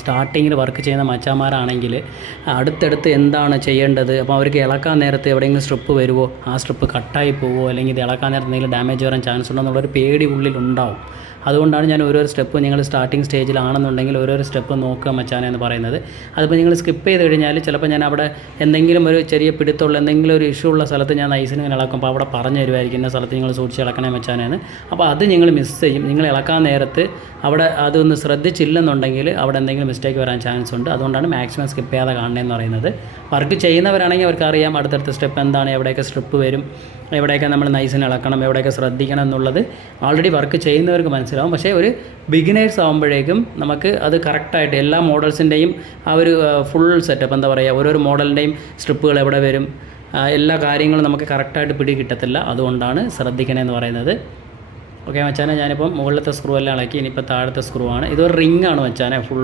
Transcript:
സ്റ്റാർട്ടിങ്ങിൽ വർക്ക് ചെയ്യുന്ന മച്ചാന്മാരാണെങ്കിൽ അടുത്തടുത്ത് എന്താണ് ചെയ്യേണ്ടത്, അപ്പോൾ അവർക്ക് ഇളക്കാൻ നേരത്ത് എവിടെയെങ്കിലും സ്ട്രിപ്പ് വരുമോ, ആ സ്ട്രിപ്പ് കട്ടായി പോവുമോ, അല്ലെങ്കിൽ ഇത് ഇളക്കാൻ നേരത്ത് എന്തെങ്കിലും ഡാമേജ് വരാൻ ചാൻസ് ഉണ്ടോ എന്നുള്ളൊരു പേടി ഉള്ളിലുണ്ടാവും. അതുകൊണ്ടാണ് ഞാൻ ഓരോരോ സ്റ്റെപ്പ് നിങ്ങൾ സ്റ്റാർട്ടിങ് സ്റ്റേജിലാണെന്നുണ്ടെങ്കിൽ ഓരോരോ സ്റ്റെപ്പ് നോക്കുക മച്ചാനെ എന്ന് പറയുന്നത്. അതിപ്പോൾ നിങ്ങൾ സ്കിപ്പ് ചെയ്ത് കഴിഞ്ഞാൽ ചിലപ്പോൾ ഞാൻ അവിടെ എന്തെങ്കിലും ഒരു ചെറിയ പിടുത്തമുള്ള എന്തെങ്കിലും ഒരു ഇഷ്യൂ ഉള്ള സ്ഥലത്ത് ഞാൻ നൈസിന് ഇങ്ങനെ ഇളക്കുമ്പോൾ അവിടെ പറഞ്ഞു തരുമായിരിക്കും ഇന്ന സ്ഥലത്ത് നിങ്ങൾ സൂക്ഷിച്ച് ഇളക്കണേ മച്ചാനേന്ന്. അപ്പോൾ അത് നിങ്ങൾ മിസ് ചെയ്യും. നിങ്ങൾ ഇളക്കാൻ നേരത്ത് അവിടെ അതൊന്ന് ശ്രദ്ധിച്ചില്ലെന്നുണ്ടെങ്കിൽ അവിടെ എന്തെങ്കിലും മിസ്റ്റേക്ക് വരാൻ ചാൻസ് ഉണ്ട്. അതുകൊണ്ടാണ് മാക്സിമം സ്കിപ്പ് ചെയ്യാതെ കാണണമെന്ന് പറയുന്നത്. വർക്ക് ചെയ്യുന്നവരാണെങ്കിൽ അവർക്കറിയാം അടുത്തടുത്ത സ്റ്റെപ്പ് എന്താണ്, എവിടെയൊക്കെ സ്ട്രിപ്പ് വരും, എവിടെയൊക്കെ നമ്മൾ നൈസിന് ഇളക്കണം, എവിടെയൊക്കെ ശ്രദ്ധിക്കണം എന്നുള്ളത് ഓൾറെഡി വർക്ക് ചെയ്യുന്നവർക്ക് മനസ്സിലാവും. പക്ഷേ ഒരു ബിഗിനേഴ്സ് ആകുമ്പോഴേക്കും നമുക്ക് അത് കറക്റ്റായിട്ട് എല്ലാ മോഡൽസിൻ്റെയും ആ ഒരു ഫുൾ സെറ്റപ്പ് എന്താ പറയുക, ഓരോരോ മോഡലിൻ്റെയും സ്ട്രിപ്പുകൾ എവിടെ വരും, എല്ലാ കാര്യങ്ങളും നമുക്ക് കറക്റ്റായിട്ട് പിടി കിട്ടത്തില്ല. അതുകൊണ്ടാണ് ശ്രദ്ധിക്കണമെന്ന് പറയുന്നത്. ഓക്കെ മച്ചാനെ, ഞാനിപ്പം മുകളിലത്തെ സ്ക്രൂ എല്ലാം ഇളക്കി, ഇനിയിപ്പോൾ താഴത്തെ സ്ക്രൂ ആണ്. ഇതൊരു റിംഗ് ആണ് മച്ചാനെ, ഫുൾ